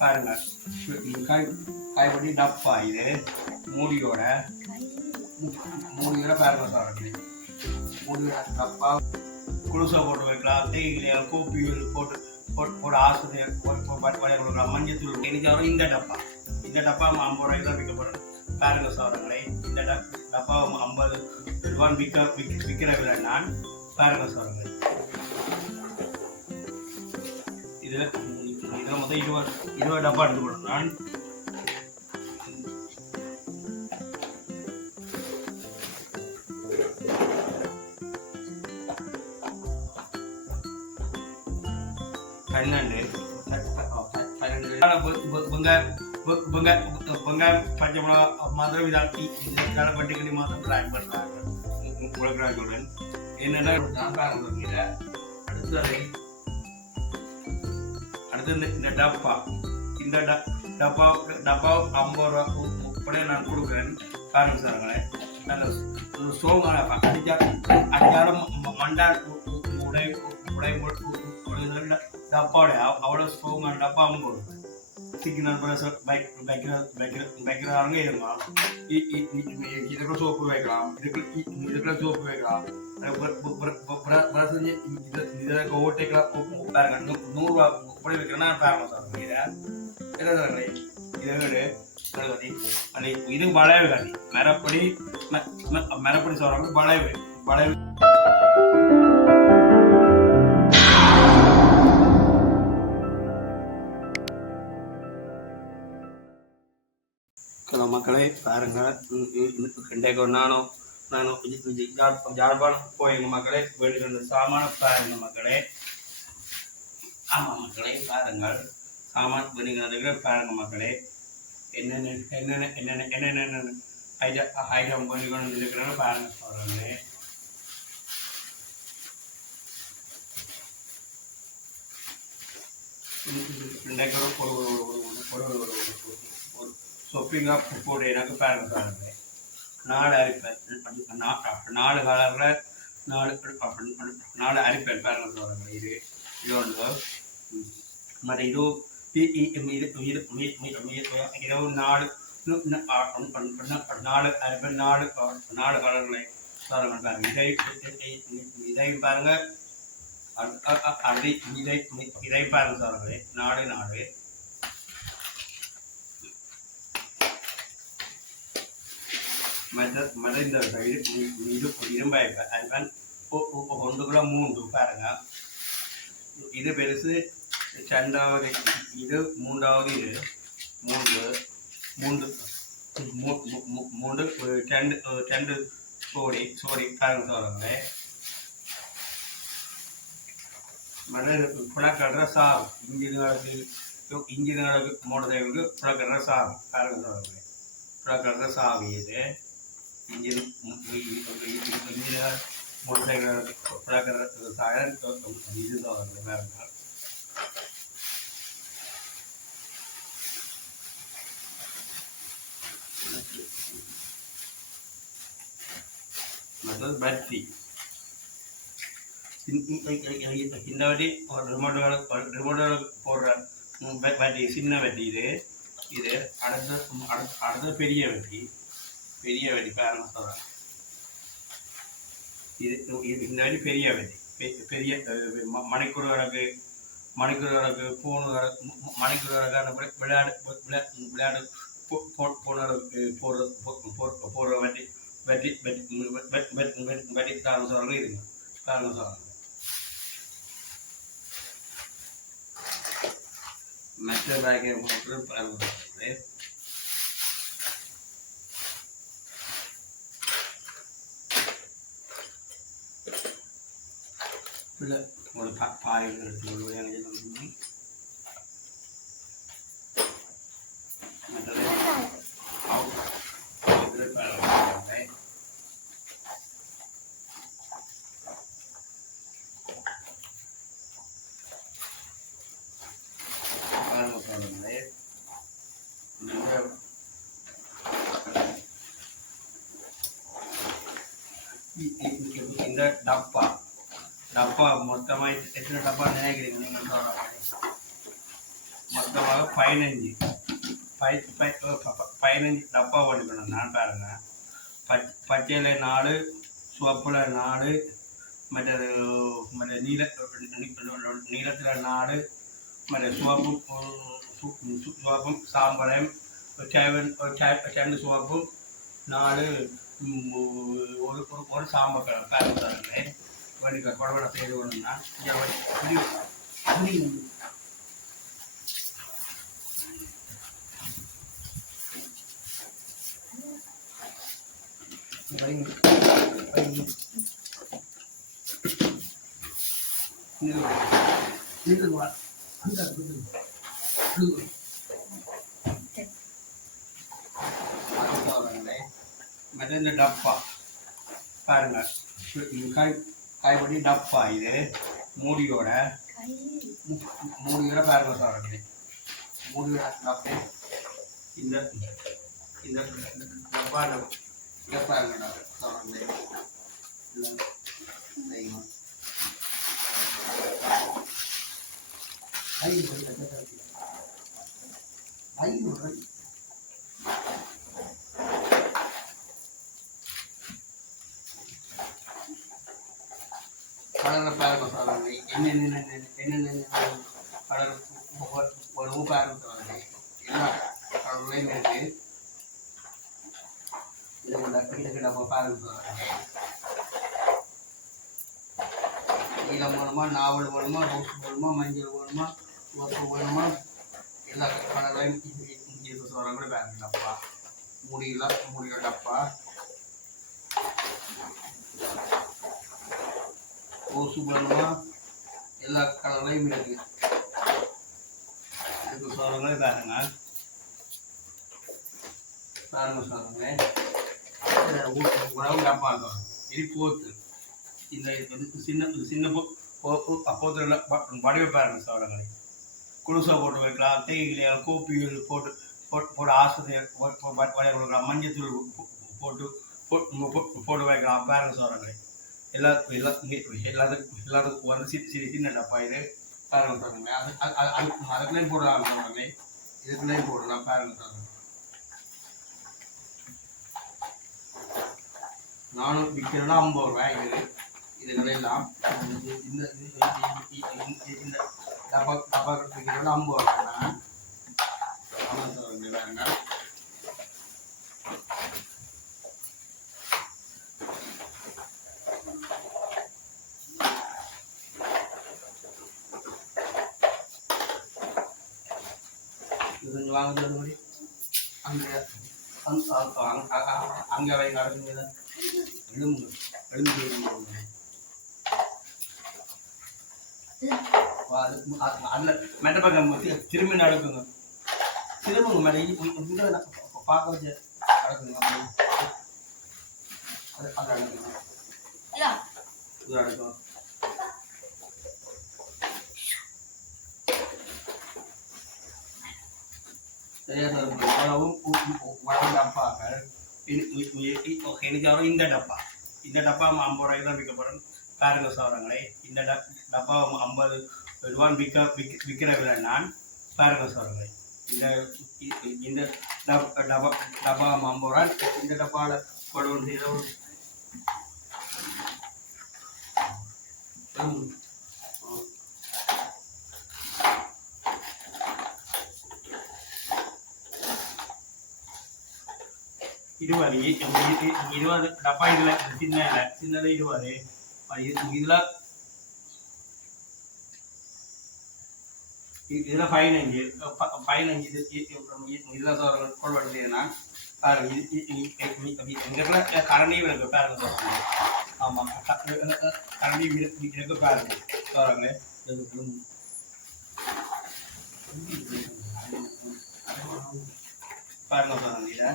பாருங்க கைப்படி டப்பா இது மூடியோட பாருங்க சார் மூடியோட டப்பா குளுசை போட்டு வைக்கலாம் தேயிலையா கோப்பிகள் போட்டு போட்டு ஆசிரியர் வடைய கொடுக்கலாம் மஞ்சத்தூள் இன்னைக்கு இந்த டப்பா 50 ரூபாய்க்கு தான் விற்கப்படும் பாருங்க சாரங்களே இந்த டப்பா 50 ரூபாய் விற்கிற விலை நான் பாருங்க சாரங்களே இதில் மொத்தம் 20 டப்பா எடுத்துக்கணும் நான் வெங்காயம் பச்சை மிளகா மாத்திரம் இதாக்கி பட்டிக்கடி மாத்திரம் பிளான் பண்றாங்க உலகிறாங்களுடன் என்னென்ன அடுத்து இந்த டப்பா இந்த டப்பா 50 ரூபா உட்பட நான் கொடுக்குறேன் காரணம் சாருங்களேன் நல்ல சோங்கான அடிச்சாலும் மண்டா உடை உடை டப்பாவோட அவ்வளோ ஸ்ட்ராங்கான டப்பா 50 ரூபாய் சிக்னல் வைக்கிறாங்க இதுக்குள்ள சோப்பு வைக்கலாம் இதுக்குள்ள சோப்பு வைக்கலாம் இதில் ஓட்டைக்கலாம் பாருங்க 100 ரூபா இப்படி வைக்கிறேன்னா பாருங்க சார் இது வளைவு காட்டி மரப்படி சொல்றாங்க வளைவு மக்களை பாருங்க நானும் ஜாழ்ப்பாணம் போயிருங்க மக்களே வேண்டிய சாமான பாருங்க மக்களே ஆமா மக்களே பாருங்கள் சாமான் வேண்டிய பாருங்க மக்களே என்னென்ன ஐட்டம் பண்ணி கொண்டு இருக்கிறாங்க பாருங்க சொல்றாங்களே சொப்பிங்க போட்டு எனக்கு பாருங்க 4 அரிப்பேன் 4 கலரில் 4 அரிப்பேன் பாருங்க சொல்கிறாங்க இது ஒன்று மற்ற இது 4 அரிப்பேன் 4 கலரில் சொல்கிறாங்க பாருங்க இதையும் பாருங்க இதை பாருங்க சொல்கிறாங்க 4 மறைந்த இரும்பாய் அதுதான் 1 கிலோ 3 பாருங்க இது பெருசு 2வது இது 3வது இது 2 சோடி பாருங்க சொல்றாங்க மற்ற புழக்கடுற சாவு இன்ஜின்களுக்கு மோட்டர் சைக்கிளுக்கு புழக்கடுற சாவு பாருங்க சொல்றாங்க புழக்கடுற சாவு இது इंजन मोटरसाइकिल सायरन मतलब बैटरी हिंदी और रिमोट बैटरी சின்ன बैटरी இது அடுத்த பெரிய வெடி பாருங்க சொல்றேன் இது இந்த வழி பெரிய வெடி பெரிய மணிக்கூர் வழக்கு போன மணிக்கூர் வழக்கு விளையாடு போடுற வெடி காரணம் சொல்றாங்க இதுங்க காரணம் சொல்றாங்க மற்ற பேக்கை பாருங்க ஒரு பாயில் எடுத்து இந்த டப்பா மொத்தமாக எத்தனை டப்பா நினைக்கிறீங்க நீங்கள் சொல்கிற மொத்தமாக 15 டப்பா பண்ணிக்கணும். நான் பாருங்க, பச்சையில் 4, சிவப்பில் 4, மற்றது மற்ற நீளத்தில் 4, மற்ற சிவப்பும் சாம்பலையும் ரெண்டு சிவப்பும் 4 ஒரு சாம்பல் பாருங்க. வடிக்க குடவடை செய்து கொண்டுனா இந்த டப்பா பாருங்க, காய்படி டப்பா. இது மூடியோட பாருங்க சார், மூடியோட டப்பா. இந்த டப்பா பாருங்க சார், கலரை பாருங்க சார், என்னென்ன கலர் ஒரு பாருங்க சார், எல்லா கலர்லையும் இருக்கு. இதுக்கு நம்ம பாருங்க சார், நீலம் வேணுமா, நாவல் வேணுமா, ரோஸ் வேணுமா, மஞ்சள் வேணுமா, சிவப்பு வேணுமா, எல்லா கலர்லையும் இருக்கு சார். கூட பாருங்க டப்பா, மூடிய டப்பா. ரோஸு வேணுமா, எல்லா கலர்லையும் இருக்கு சாரங்களே பாருங்க. உணவு டப்பா இது போத்து. இந்த சின்ன போத்துல வடிவ பாருங்க சாரங்களை. குளுசை போட்டு வைக்கலாம், தேயிலை கோப்பிகள் போட்டு ஆஸ்பத்திரி வடைய கொடுக்கலாம், மஞ்சத்தூள் போட்டு வைக்கலாம் பாருங்க சாரங்களை. எல்லாத்துக்கும் வந்து சின்ன டப்பா இது பாருங்க சாருங்க. அதுக்குள்ளேயும் போடலாம் சாருங்களே, இதுக்குள்ளேயும் போடலாம் பாருங்க சாருங்க. நானும் விற்கிறேன்னா 50 ரூபாய் இதுகளெல்லாம். இந்த டப்பா விற்கிறேன்னா 50 ரூபாய். ஆமாம் சார், வேண்டாங்க. இது வாங்க மாதிரி அங்கே வை நடக்குங்க, மெட்ட பக்கம் திரும்பி நடக்குங்க, திரும்புங்க மேடம் பார்க்க வச்சு நடக்குங்க. அது நடக்குங்க, இது நடக்கும். சரியா சார், உணவும் டப்பாக்கள். எனக்கு இந்த டப்பா 50 ரூபாய்க்கு தான் விற்கப்படும் பாருங்க சாரங்களே. இந்த டப்பா 50 ரூபான்னு விற்கிற விலை நான் பாருங்க சாரங்களே. இந்த டப்பா 50 ரூபா. இந்த டப்பாவில் கொண்டு இருபது டப்பா. இதில் சின்னது 20. இதில் 15 இதில் கொள்வன் செய்யணும்னா பாருங்க. எங்களுக்குள்ள கரண்டியும் இருக்கு பாருங்க. ஆமாம், கரண்டியும் இருக்கு பாருங்க சாரங்களே. பாருங்க சாரங்க, இதை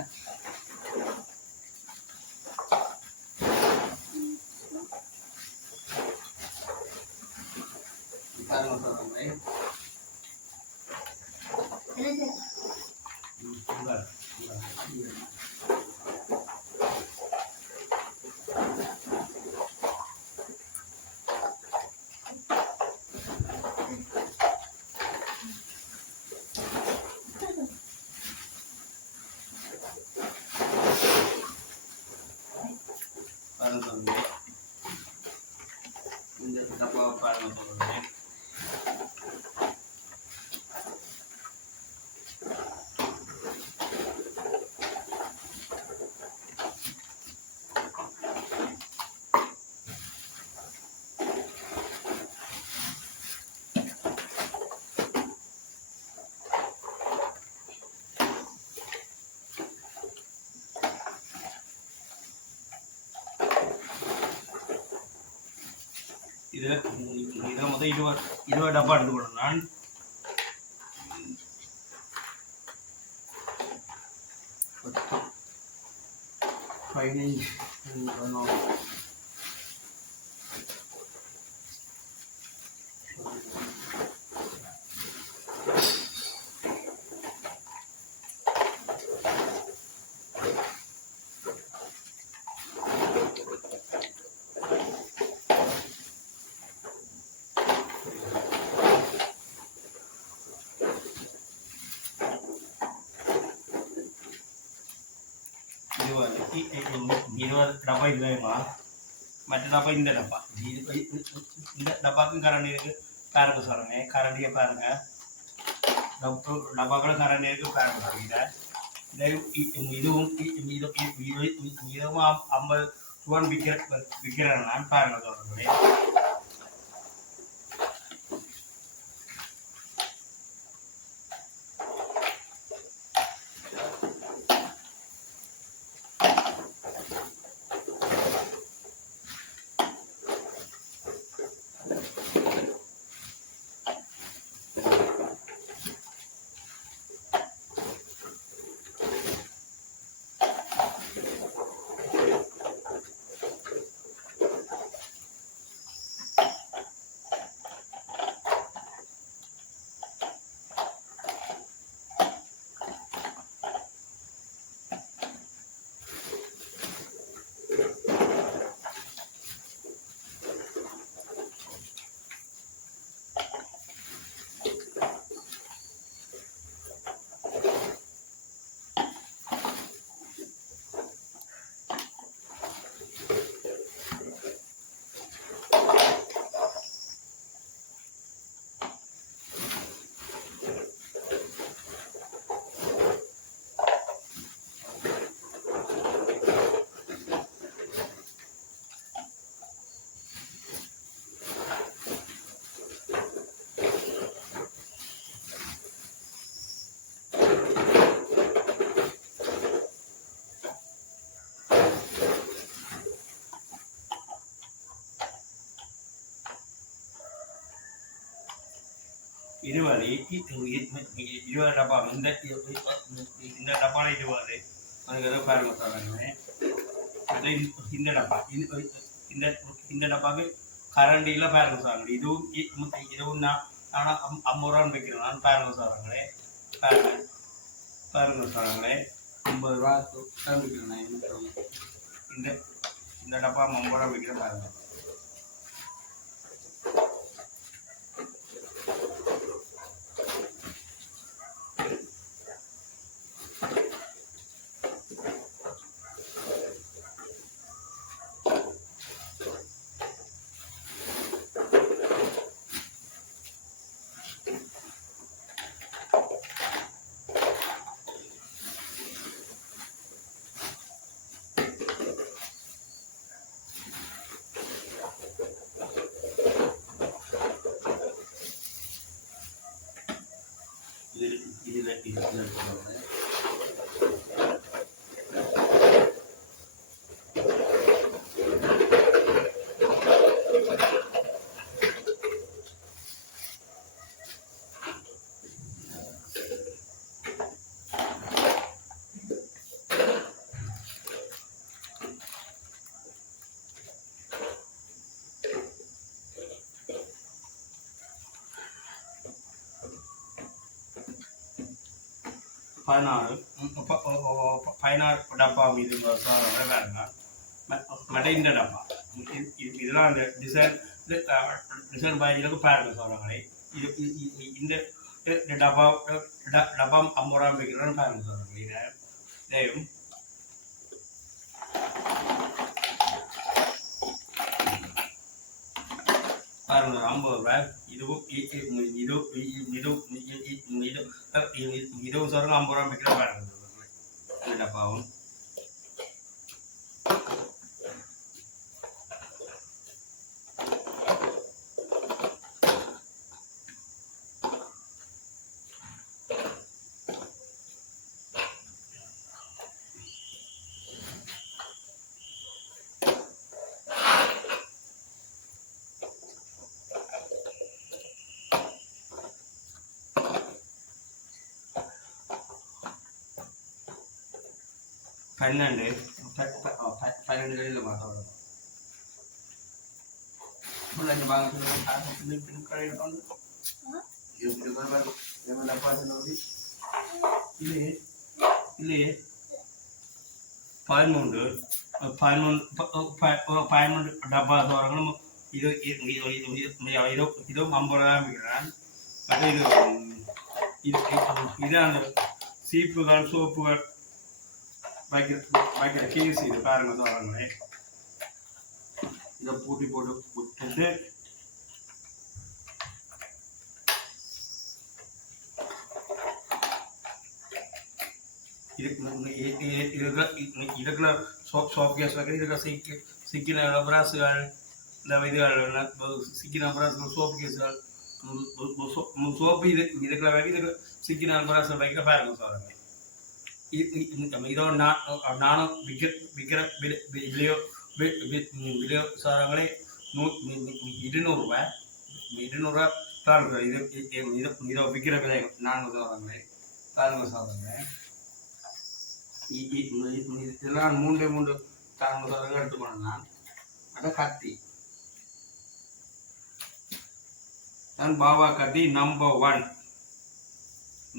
பாருங்க சாரங்களே. பாருங்க சொல்லுங்க. இதில் மொத்தம் 20 டப்பா எடுத்துக்கணும். நான் 15 டப்பா இதுமா, மற்ற டப்பா இந்த டப்பா. இந்த டப்பாக்கும் கரண்டி இருக்கு பாருங்க சொல்லுங்க. கரண்டியை பாருங்க, டப்பாக்களும் கரண்டி இருக்கு பாருங்க சொல்லுங்க. இதுவும் இதுவும் 50 ரூபான்னு விற்கிறேன் நான் பாருங்க சொல்லுங்க. இருபது 20 டப்பா. இந்த டப்பாவில் 20 அதுக்கு ஏதோ பேர் மசாலாங்க. அது இந்த டப்பா இந்த டப்பாவுக்கு கரண்டியில் பேர் மசாலாங்க. இதுவும் ஆனால் 50 ரூபான்னு வைக்கிறேன் நான். பேர் மசாலாங்களே பேர் மசாலாங்களே 50 ரூபா தான் விற்கிறேன் நான். இந்த டப்பா 50 ரூபா விற்கிறேன் பாருங்க. பதினாறு டப்பா மீது வேறுங்க. மற்ற இந்த டப்பா இதெல்லாம் அந்த டிசைன் பாய்களுக்கு பாருங்க சொல்கிறாங்களே. இந்த டப்பா 50 ரூபா வைக்கிறோன்னு பாருங்க சொல்கிறாங்களே. இதையும் பாருங்க 50 ரூபாய். இதுவும் இதுவும் சொல்லுங்க 50 ரூபாய் விற்கிற பாருங்க இந்த டப்பாவும். பன்னெண்டு கடையில் மாற்றணும். இல்லையே இல்லையே 13 டப்பா சோறங்களும் இதுவும் 50 ரூபா விற்கிறேன். அது இது அந்த சீப்புகள் சோப்புகள் வைக்கிற கேஸ் இது பாருங்க சோறங்களே. இதை பூட்டி போட்டு விட்டுட்டு இதுக்குள்ள சோப் கேஸ் வைக்கிற இதுக்கு சிக்கின பிரஷ்கள் இந்த இதுகள் சிக்கின பிரஷ்கள் சோப்பு கேஸ்கள் சோப்பு இதுக்குள்ள வைக்க இதுக்கு சிக்கின பிரஷ்கள் வைக்கிற பாருங்க சோறங்களே. இதோ நானும் விற்கிற விலையோ சாரங்களே 200 ரூபாய். 200 ரூபா பாருங்க. இதோ விற்கிற விலை 4 சாரங்களே பாருங்க சாரங்களே. இதெல்லாம் 3 சாரங்கள் எடுத்துக்கணும். நான் அதை கத்தி நான் பாவா கத்தி நம்பர் 1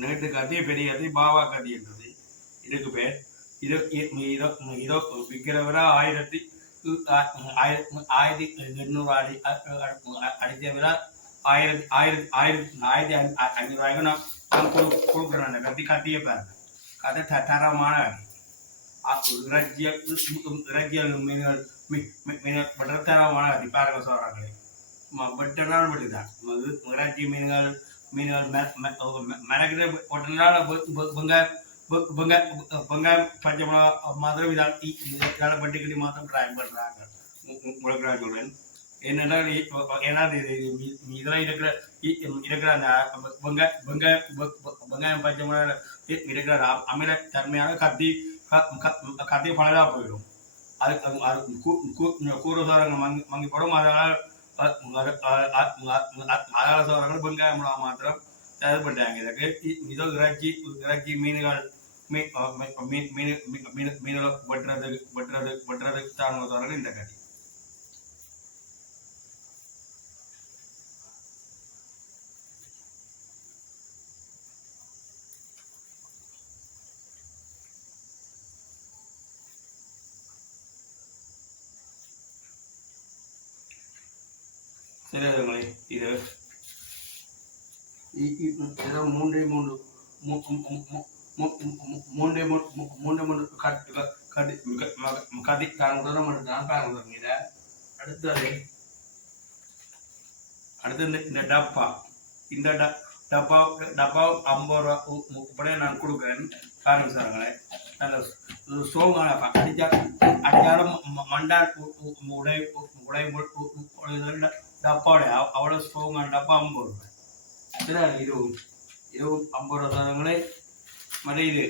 நேற்று கத்தி பெரிய கத்தி பாவா கத்தி என்றது இதுக்கு பேர். இதோ விற்கிற விட 1800 அடித்த விட 1500 ரூபாய்க்கு நான் கொடுக்குறேன். கத்தியே பாருங்க. கதை தரமான கத்தி. இறைச்சியல் மீன்கள் தரமான கத்தி பாருங்க சொல்றாங்களே. வெட்டனாலும் வெட்டுதான் இறைச்சி மீன்கள் மெனக்கிட்ட ஒட்டனால வெங்காயம் பச்சை மிளகா மாத்திரம் இதால வெட்டிக்கிட்டி மாத்திரம் ட்ரை பண்ணுறாங்க. உங்களுக்கு சொல்றேன் என்னன்னா இதெல்லாம் இருக்கிற அந்த வெங்காயம் பச்சை மிளகா இருக்கிற அமில தன்மையான கத்தி பழகா போயிடும். அதுக்கு கூறு சோரங்கள் மங்கி போடும். அதனால சோரங்கள் வெங்காயம் மிளகா மாத்திரம் இது பண்ணிட்டாங்க. இதுக்கு இதோ இறைச்சி மீன்கள் மீன்களை வெட்டுறதுக்கு தாங்க சோரங்கள் இந்த கட்டி. சரிங்களே. இது ஏதோ மூன்றே மூன்று கட்டி தான் பாருங்க. இதை அடுத்தது இந்த டப்பா. இந்த டப்பா 50 ரூபா இப்படியே நான் கொடுக்குறேன் பாருங்க சாருங்களே. நல்ல ஸ்ட்ராங்கான அடிச்சாலும் மண்டா உடை டப்பாவுடைய அவ்வளோ ஸ்ட்ராங்கான டப்பா 50 ரூபாய். இதுதான் இதுவும் 50 ரூபா சாதங்களே. மற்ற இது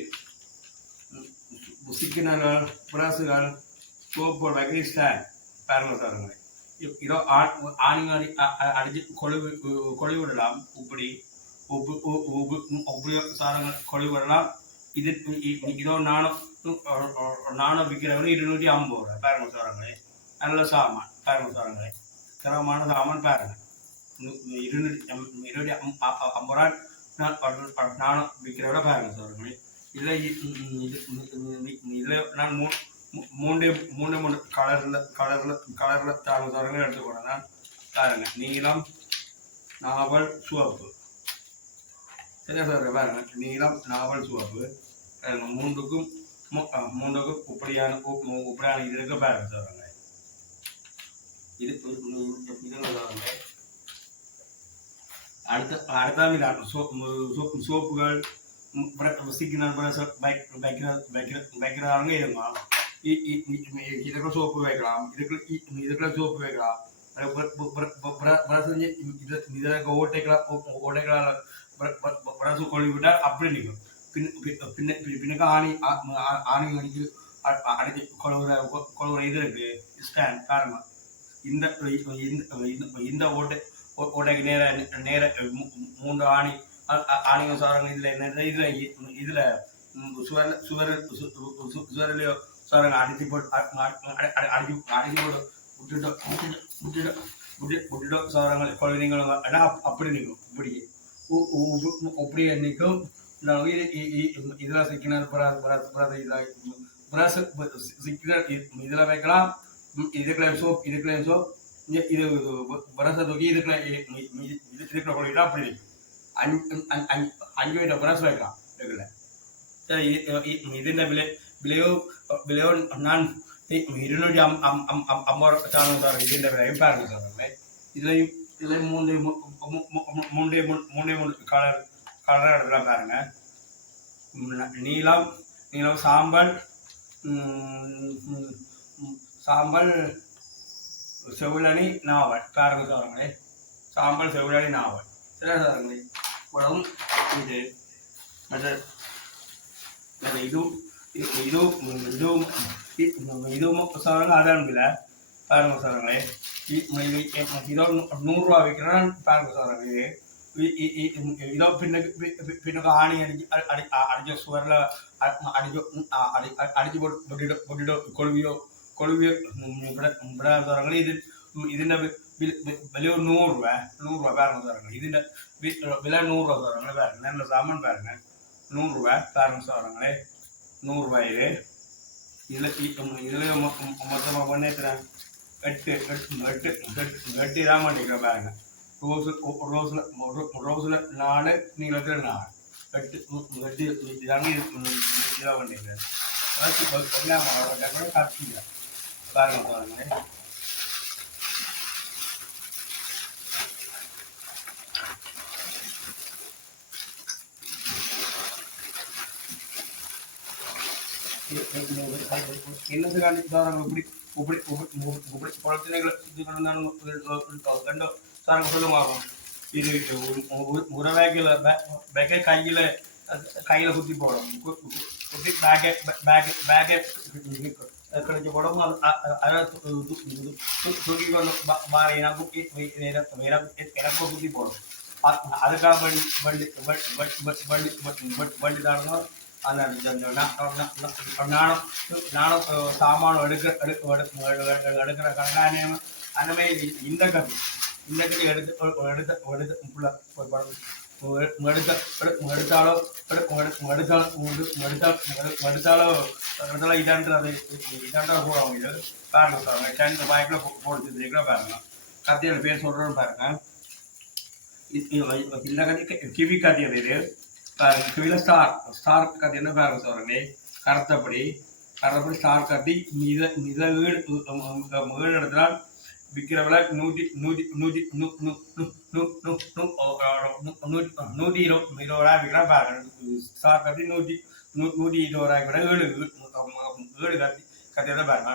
சிக்கனர்கள் பிரசுகள் சோப்பு வைக்கிற ஸ்டாண்ட் பாருங்க சாருங்களே. இதோ ஆணிங்காடி அடிச்சு கொழி விடலாம். உப்பு சாதங்கள் கொழி விடலாம். இதோ நானும் விற்கிறவங்க 250 ரூபாய் பாருங்க சாரங்களே. நல்ல சாமான் பாருங்க சாரங்களே. தரமான சாமான் பாருங்க. 250 ரூபாய் நானும் விற்கிறவரை பாருங்க சாரங்களே. இதில் நான் மூணு கலரில் தாங்க சாரங்கள் எடுத்துக்கொண்டேன். நான் பாருங்க நீளம் நாவல் சிவப்பு. சரியா சார் பாருங்க நீளம் நாவல் சிவப்பு மூன்றுக்கும் இப்படியான இது இருக்க பாருங்க சார். இது பாருங்க அடுத்த சோப்புகள் சிக்கினால் வைக்கிறவங்க இருக்கலாம். இதுக்குள்ள சோப்பு வைக்கலாம், இதுக்குள்ள சோப்பு வைக்கலாம். இதில் ஓட்டைகளால் பிரசு கொழுவி விட்டால் அப்படி நிற்கும். பின்னுக்கு ஆணி அடிச்சு கொழுவுற இது இருக்கு ஸ்டாண்ட் காரணம். இந்த ஓட்டைக்கு நேர 3 ஆணியும் சாரங்கள் இதுல சுவரிலையோ சாரங்க அடிச்சு போட்டு விட்டுட்டு சாரங்கள் குழந்தைங்களும் அப்படி நிற்கும். இப்படியே நிற்கும். இதெல்லாம் சிக்கினர் சிக்கினர் இதில் வைக்கலாம். இதுக்குள்ள சோப் இது பிரச தூக்கி இதுக்குள்ள கொள்ளிட்டா அப்படி 5 வீத பிரஸ் வைக்கலாம். இதுக்குள்ள ഇതിന്റെ വിലയോ ഞാൻ 250 സാധനം ഇതിന്റെ വിലയും പറഞ്ഞു സാറേ. ഇതിലെയും മൂന്ന് കളർ എടുക്കാൻ பாருங்க. நீலம் சாம்பல் செவிலணி நாவல் பாருங்க சாரங்களே. சாம்பல் செவிலணி நாவல் சில சாரங்களே உடவும் இது இதுவும் சாரங்க அதான்ல பாருங்க சாரங்களே. இதோ 100 ரூபா விற்கிறேன் பாருங்க சாரங்களே. இதோ பின்னுக்கு ஆணி அடிச்ச சுவரில் அடிச்சு போட்டுட்டு கொழுவியோ സാറങ്ങളെ. ഇതിന്റെ വില 100 രൂപ പാരുங்க സാറങ്ങളെ. ഇതിന്റെ വില 100 രൂപ സാറങ്ങളെ പാരുங்க. நல்ல சாமான் பாருங்க 100 ரூபா பாருங்க சாரங்களே. 100 ரூபாயிலே இதுல மொத்தமாக பண்ணி 8 தான் பண்ணிக்கிறேன் பாருங்க. ரோஸ்ல 4 நீளத்தில் 4 8 இதாங்க இதாக பண்ணிக்கிறேன். காப்பிங்க பாருங்க பாருங்களே. என்னதுக்காண்டி சாரங்க இப்படி குளத்தினைகள் இது கொண்டாங்க சாரங்க சொல்லுங்க. இது உரவேக்கில் பேக்கை கையில் குத்தி போடும். குத்தி பேக்கை கிடைச்ச போடும். அதை தூக்கி கொண்டு மாறி எனக்கு குத்தி போடும். அதுக்காக வண்டி தாடுங்க. நானும் சாமான் எடுக்கிற கணக்கான அந்த மாதிரி இந்த கத்தி எடுத்தாலோ இதான்றது போடுவாங்க. இது பாருங்க சார் 10 ரூபாய்க்குள்ள போட்டு பாருங்க. கத்தியோட பேர் சொல்றேன்னு பாருங்க. இந்த கத்தி கிவி கத்தி அது இது பாருங்க. கிவில ஸ்டார் கத்தி என்ன பாருங்க சார். கருத்தப்படி ஸ்டார் கத்தி மித இடத்துல விற்கிற விலை 120 ரூபாய் விற்கிறான் பாருங்க. ஸ்டார் கத்தி 120 ரூபாய்க்கு விட 7 கத்தி தான் பாருங்க.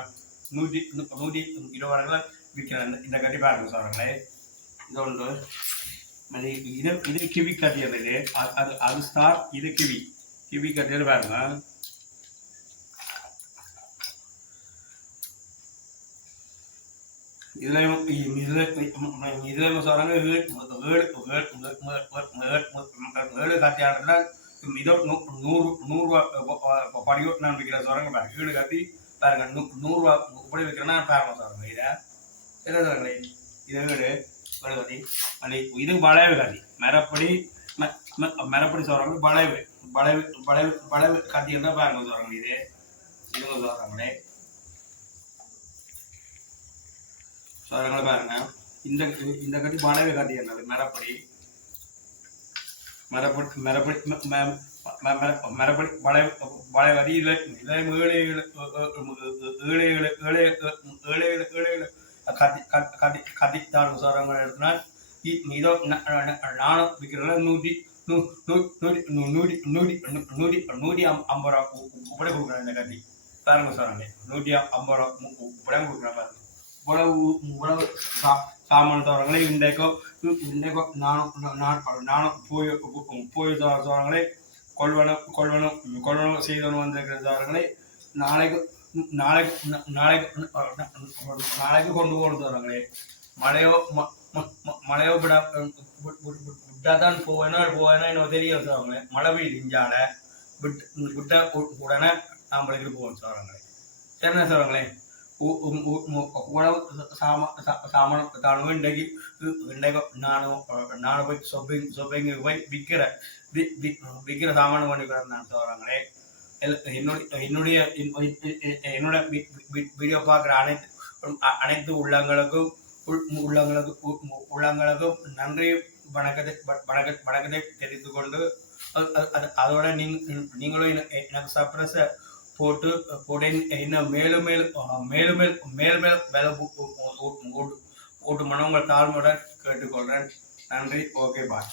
120 ரூபாய் விற்கிறேன் இந்த கத்தி பாருங்க சார். இது ஒன்று இது கிவி கத்தியது. அது ஸ்டார், இது கிவி கத்தியது பாருங்க. இதுல சொல்றாங்க 7 கத்தியானதுல இதோ 100 படியோ நான் விற்கிறேன் சொல்றாங்க பாருங்க. 7 கத்தி பாருங்க 100 ரூபா படி விற்கிறேன்னா பாருங்க சொல்றாங்க. இதை சொல்றாங்களே இதை கத்தி இது வளைவு கத்தி மரப்படி சொல்றாங்க. வளைவு கத்தி இருந்தா பாருங்க சொல்றாங்க. இதுங்க சொல்றாங்களே சொல்றாங்களே பாருங்க. இந்த கத்தி வளைவு கத்தி என்னது மரப்படி வளைவதி. கத்தி தாடு சாரங்கள் எடுத்தினால் இதோ நானும் விற்கிறேன் 150 ரூபா கூட கொடுக்குறேன். இந்த கத்தி பாருங்க சொல்றாங்க 150 ரூபா கூட கொடுக்குறேன் பாருங்க. இவ்வளவு சாமான் தோறங்களே இன்றைக்கோ நானும் போய் தோறங்களே கொள்வனும் செய்தவனும் வந்திருக்கிற தோறங்களே நாளைக்கு கொண்டு போகணும் தோறங்களே. மழையோ விட்டாதான் போவேனா இன்னும் தெரியும் சொல்றாங்களே. மழை பெய்யுது இஞ்சால விட்ட உடனே நம்மளுக்கு போகணும் சொல்றாங்களே. என்ன சொல்றாங்களே உழவு சாமான் தானும் இன்றைக்கு நானும் போய் ஷொப்பிங்கு போய் விற்கிற சாமான் பண்ணிக்கிறேன் நான் சொல்றாங்களே. என்னுடைய வீடியோ பார்க்குற அனைத்து உள்ளங்களுக்கும் நன்றி வணக்கத்தை தெரிந்து கொண்டு அதோட நீங்களும் எனக்கு சப்ரஸை போட்டு இன்னும் மேலும் வேலை ஓட்டு மன உங்கள் தாழ்மையுடன் கேட்டுக்கொள்கிறேன். நன்றி. Okay bye.